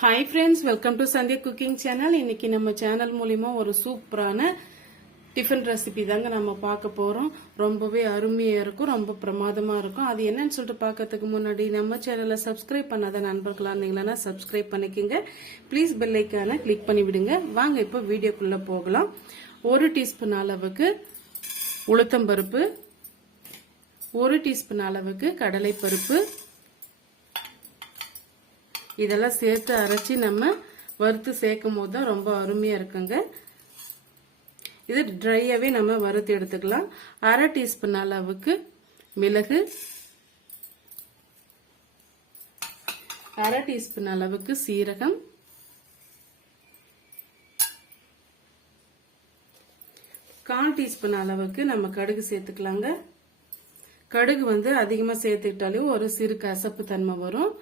Hi friends welcome to Sandhya cooking channel இன்னைக்கு நம்ம channel மூலிமா ஒரு சூப்பரான டிஃபன் ரெசிபி தாங்க நம்ம பார்க்க போகிறோம் ரொம்பவே அருமையாக இருக்கும் ரொம்ப பிரமாதமாக இருக்கும். அது என்னன்னு சொல்லிட்டு பார்க்கறதுக்கு முன்னாடி நம்ம சேனலை சப்ஸ்கிரைப் பண்ணாத நண்பர்களாக இருந்தீங்கன்னா சப்ஸ்கிரைப் பண்ணிக்கோங்க. ப்ளீஸ் பெல்லைக்கான கிளிக் பண்ணி விடுங்க. வாங்க இப்போ வீடியோக்குள்ளே போகலாம். ஒரு டீஸ்பூன் அளவுக்கு உளுத்தம்பருப்பு ஒரு டீஸ்பூன் அளவுக்கு கடலைப்பருப்பு இதெல்லாம் சேர்த்து அரைச்சி நம்ம வறுத்து சேர்க்கும் போது தான் ரொம்ப அருமையா இருக்குங்க. இது ட்ரையாகவே நம்ம வறுத்து எடுத்துக்கலாம். அரை டீஸ்பூன் அளவுக்கு மிளகு. அரை டீஸ்பூன் அளவுக்கு சீரகம். கால் டீஸ்பூன் அளவுக்கு நம்ம கடுகு சேர்த்துக்கலாங்க. கடுகு வந்து அதிகமாக சேர்த்துக்கிட்டாலே ஒரு சிறு கசப்பு தன்மை வரும்.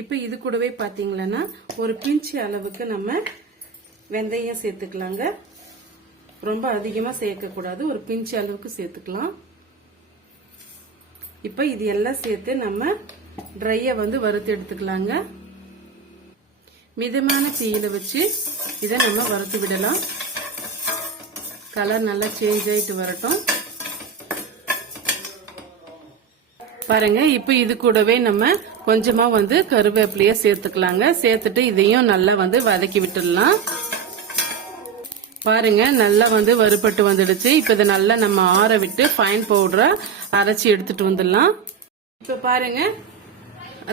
இப்போ இது கூடவே பார்த்தீங்களன்னா ஒரு பிஞ்சு அளவுக்கு நம்ம வெந்தயம் சேர்த்துக்கலாங்க. ரொம்ப அதிகமாக சேர்க்கக்கூடாது. ஒரு பிஞ்சு அளவுக்கு சேர்த்துக்கலாம். இப்போ இது எல்லாம் சேர்த்து நம்ம ட்ரையை வந்து வறுத்து எடுத்துக்கலாங்க. மிதமான தீயில வச்சு இதை நம்ம வறுத்து விடலாம். கலர் நல்லா சேஞ்ச் ஆயிட்டு வரட்டும். பாருங்க இப்போ இது கூடவே நம்ம கொஞ்சமா வந்து கருவேப்பிலைய சேர்த்துக்கலாங்க. சேர்த்துட்டு இதையும் நல்லா வந்து வதக்கி விட்டுடலாம். பாருங்க நல்லா வந்து வறுபட்டு வந்துடுச்சு. இப்போ இதை நல்லா நம்ம ஆற விட்டு ஃபைன் பவுடரை அரைச்சி எடுத்துட்டு வந்துடலாம். இப்போ பாருங்க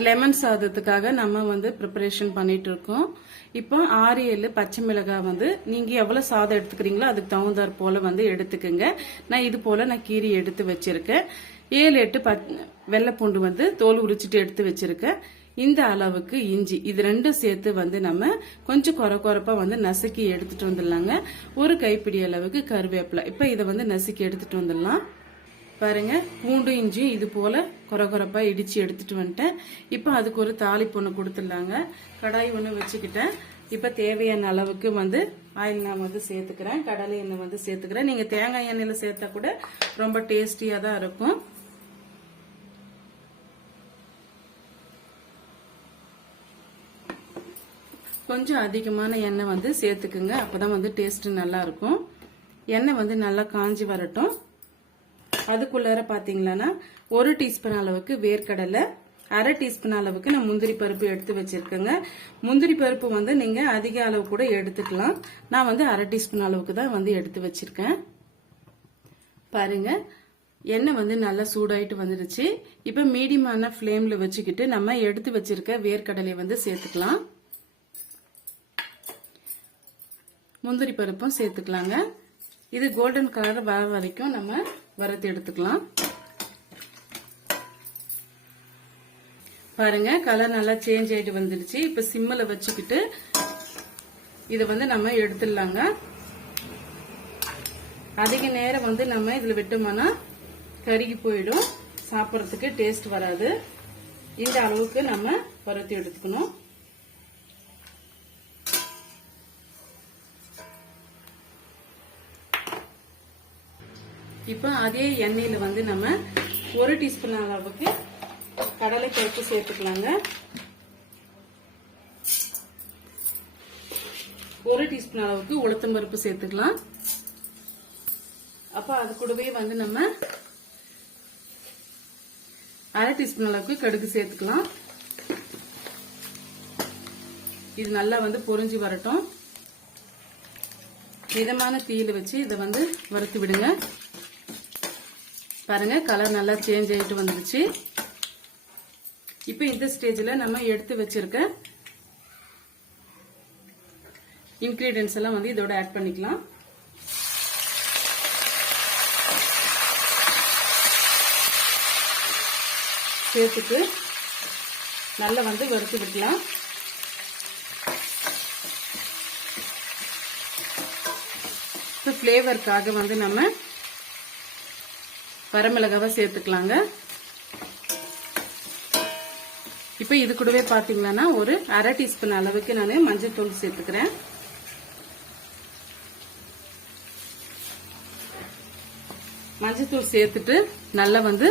லெமன் சாதத்துக்காக நம்ம வந்து ப்ரிப்பரேஷன் பண்ணிட்டு இருக்கோம். இப்போ ஆறு ஏழு பச்சை மிளகாய் வந்து நீங்க எவ்வளவு சாதம் எடுத்துக்கிறீங்களோ அதுக்கு தகுந்தாற் போல வந்து எடுத்துக்கோங்க. நான் இது போல நான் கீரி எடுத்து வச்சிருக்கேன். ஏழு எட்டு பத் வெள்ளைப்பூண்டு வந்து தோல் உரிச்சிட்டு எடுத்து வச்சிருக்கேன். இந்த அளவுக்கு இஞ்சி இது ரெண்டும் சேர்த்து வந்து நம்ம கொஞ்சம் குறை குறைப்பா வந்து நசுக்கி எடுத்துட்டு வந்துடலாங்க. ஒரு கைப்பிடி அளவுக்கு கருவேப்பிலை. இப்ப இதை வந்து நசுக்கி எடுத்துட்டு வந்துடலாம். பாருங்க பூண்டு இஞ்சியும் இது போல குறை குறைப்பா இடிச்சு எடுத்துட்டு வந்துட்டேன். இப்போ அதுக்கு ஒரு தாளிப்பு ஒன்று கொடுத்துடலாங்க. கடாய் ஒன்று வச்சுக்கிட்டேன். இப்போ தேவையான அளவுக்கு வந்து ஆயில் நான் வந்து சேர்த்துக்கிறேன். கடலை எண்ணெய் வந்து சேர்த்துக்கிறேன். நீங்கள் தேங்காய் எண்ணெயில் சேர்த்தா கூட ரொம்ப டேஸ்டியாக தான் இருக்கும். கொஞ்சம் அதிகமான எண்ணெய் வந்து சேர்த்துக்குங்க. அப்போதான் வந்து டேஸ்ட் நல்லா இருக்கும் எண்ணெய் வந்து நல்லா காஞ்சி வரட்டும். அதுக்குள்ளார பாத்தீங்களன்னா ஒரு டீஸ்பூன் அளவுக்கு வேர்க்கடலை அரை டீஸ்பூன் அளவுக்கு நான் முந்திரி பருப்பு எடுத்து வச்சிருக்கேங்க. முந்திரி பருப்பு வந்து நீங்க அதிக அளவு கூட எடுத்துக்கலாம். நான் வந்து அரை டீஸ்பூன் அளவுக்கு தான் வந்து எடுத்து வச்சிருக்கேன். பாருங்க எண்ணெய் வந்து நல்லா சூடாயிட்டு வந்துடுச்சு இப்ப மீடியமான ஃப்ளேமில் வச்சுக்கிட்டு நம்ம எடுத்து வச்சிருக்க வேர்க்கடலை வந்து சேர்த்துக்கலாம். முந்திரி பருப்பும் சேர்த்துக்கலாங்க. இது கோல்டன் கலர் வர வரைக்கும் நம்ம வறுத்து எடுத்துக்கலாம். பாருங்க கலர் நல்லா சேஞ்ச் ஆயிட்டு வந்துடுச்சு. இப்ப சிம்மில் வச்சுக்கிட்டு இதை வந்து நம்ம எடுத்துடலாங்க. அதிக நேரம் வந்து நம்ம இதுல விட்டோம்னா கருகி போயிடும். சாப்பிட்றதுக்கு டேஸ்ட் வராது. இந்த அளவுக்கு நம்ம பருத்தி எடுத்துக்கணும். இப்போ அதே எண்ணெயில வந்து நம்ம ஒரு டீஸ்பூன் அளவுக்கு கடலை பருப்பு சேர்த்துக்கலாங்க. ஒரு டீஸ்பூன் அளவுக்கு உளுத்தம் பருப்பு சேர்த்துக்கலாம். அப்போ அது கூடவே வந்து நம்ம அரை டீஸ்பூன் அளவுக்கு கடுகு சேர்த்துக்கலாம். இது நல்லா வந்து பொறிஞ்சு வரட்டும். மிதமான தீயில வச்சு இதை வந்து வறுத்து விடுங்க. பாருங்க கலர் நல்லா சேஞ்ச் ஆயிட்டு வந்துருச்சு. இப்போ இந்த ஸ்டேஜில் நம்ம எடுத்து வச்சிருக்க இன்கிரீடியன்ஸ் எல்லாம் வந்து இதோட ஆட் பண்ணிக்கலாம். சேர்த்துட்டு நல்லா வந்து வறுத்து விடலாம் ஃப்ளேவருக்காக வந்து நம்ம வரமிளகாவை சேர்த்துக்கலாங்க. இப்போ இது கூடவே பார்த்தீங்கன்னா ஒரு அரை டீஸ்பூன் அளவுக்கு நான் மஞ்சள் தூள் சேர்த்துக்கிறேன். மஞ்சள்தூள் சேர்த்துட்டு நல்லா வந்து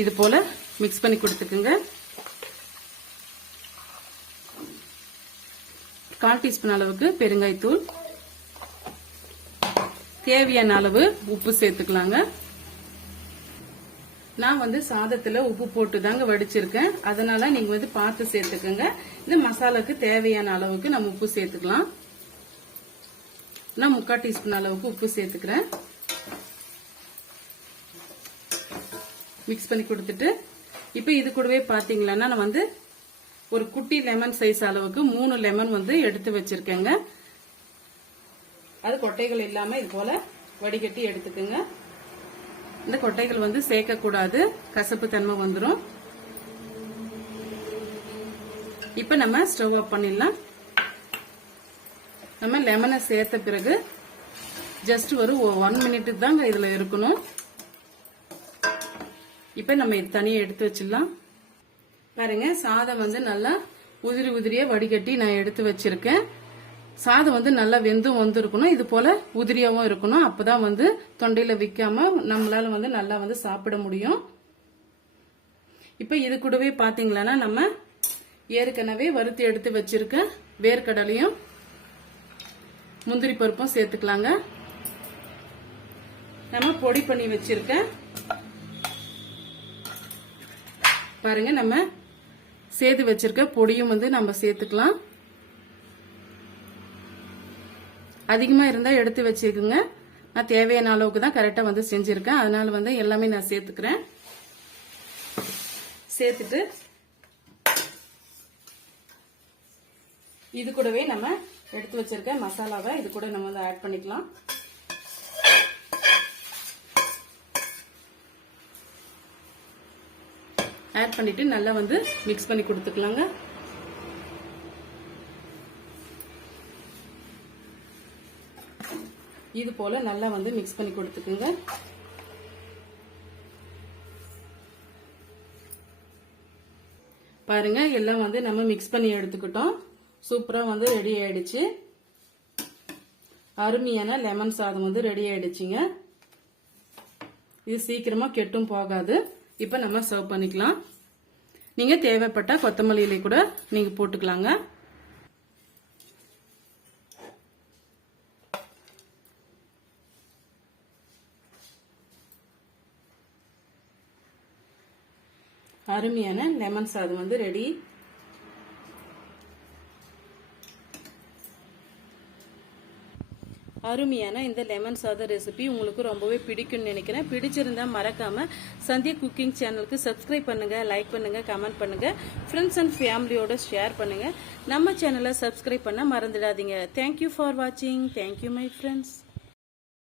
இது போல மிக்ஸ் பண்ணி கொடுத்துக்குங்க. கால் டீஸ்பூன் அளவுக்கு பெருங்காய்த்தூள். தேவையான அளவு உப்பு சேர்த்துக்கலாங்க. நான் வந்து சாதத்துல உப்பு போட்டு தாங்க வடிச்சிருக்கேன். அதனால நீங்க வந்து பார்த்து சேர்த்துக்கோங்க. இந்த மசாலாக்கு தேவையான அளவுக்கு நம்ம உப்பு சேர்த்துக்கலாம். நான் முக்கால் டீஸ்பூன் அளவுக்கு உப்பு சேர்த்துக்கிறேன். மிக்ஸ் பண்ணி கொடுத்துட்டு இப்போ இது கூடவே பாத்தீங்களா நான் வந்து ஒரு குட்டி லெமன் சைஸ் அளவுக்கு மூணு லெமன் வந்து எடுத்து வச்சிருக்கேங்க. அது கொட்டைகள் இல்லாம இது போல வடிகட்டி எடுத்துக்கோங்க. இந்த கொட்டைகள் வந்து சேர்க்கக்கூடாது. கசப்பு தன்மை வந்துடும் இப்போ நம்ம ஸ்டவ் ஆஃப் பண்ணிடலாம். நம்ம லெமனை சேர்த்த பிறகு ஜஸ்ட் ஒரு ஒன் மினிட் தாங்க இதில் இருக்கணும். இப்போ நம்ம தனியாக எடுத்து வச்சிடலாம். பாருங்க சாதம் வந்து நல்லா உதிரி உதிரியே வடிகட்டி நான் எடுத்து வச்சிருக்கேன். சாதம் வந்து நல்லா வெந்தும் வந்திருக்கணும். இது போல உதிரியாவும் இருக்கணும். அப்பதான் வந்து தொண்டையில விற்காம நம்மளால வந்து நல்லா வந்து சாப்பிட முடியும். இப்ப இது கூடவே பாத்தீங்களன்னா நம்ம ஏற்கனவே வறுத்து எடுத்து வச்சிருக்க வேர்க்கடலையும் முந்திரி பருப்பும் சேர்த்துக்கலாங்க. நம்ம பொடி பண்ணி வச்சிருக்க பாருங்க நம்ம சேர்த்து வச்சிருக்க பொடியும் வந்து நம்ம சேர்த்துக்கலாம். அதிகமாக இருந்தால் எடுத்து வச்சுக்கோங்க. நான் தேவையான அளவுக்கு தான் கரெக்டாக வந்து செஞ்சுருக்கேன். அதனால வந்து எல்லாமே நான் சேர்த்துக்கிறேன். சேர்த்துட்டு இது கூடவே நம்ம எடுத்து வச்சிருக்க மசாலாவை இது கூட நம்ம வந்து ஆட் பண்ணிக்கலாம். ஆட் பண்ணிட்டு நல்லா வந்து மிக்ஸ் பண்ணி கொடுத்துக்கலாங்க. இது போல நல்லா வந்து மிக்ஸ் பண்ணி கொடுத்துக்குங்க. பாருங்க எல்லாம் வந்து நம்ம மிக்ஸ் பண்ணி எடுத்துக்கிட்டோம். சூப்பராக வந்து ரெடி ஆயிடுச்சு. அருமையான லெமன் சாதம் வந்து ரெடி ஆயிடுச்சுங்க. இது சீக்கிரமா கெட்டும் போகாது. இப்போ நம்ம சர்வ் பண்ணிக்கலாம். நீங்க தேவைப்பட்ட கொத்தமல்லியிலே கூட நீங்க போட்டுக்கலாங்க. அருமையான லெமன் சாதம் வந்து ரெடி. அருமையான இந்த லெமன் சாதம் ரெசிபி உங்களுக்கு ரொம்பவே பிடிக்கும்னு நினைக்கிறேன். பிடிச்சிருந்தா மறக்காம சந்தியா குக்கிங் சேனலுக்கு சப்ஸ்கிரைப் பண்ணுங்க லைக் பண்ணுங்க கமெண்ட் பண்ணுங்க. ஃப்ரெண்ட்ஸ் அண்ட் ஃபேமிலியோட ஷேர் பண்ணுங்க. நம்ம சேனலை சப்ஸ்கிரைப் பண்ண மறந்துடாதீங்க. தேங்க்யூ ஃபார் வாட்சிங் தேங்க்யூ மை ஃப்ரெண்ட்ஸ்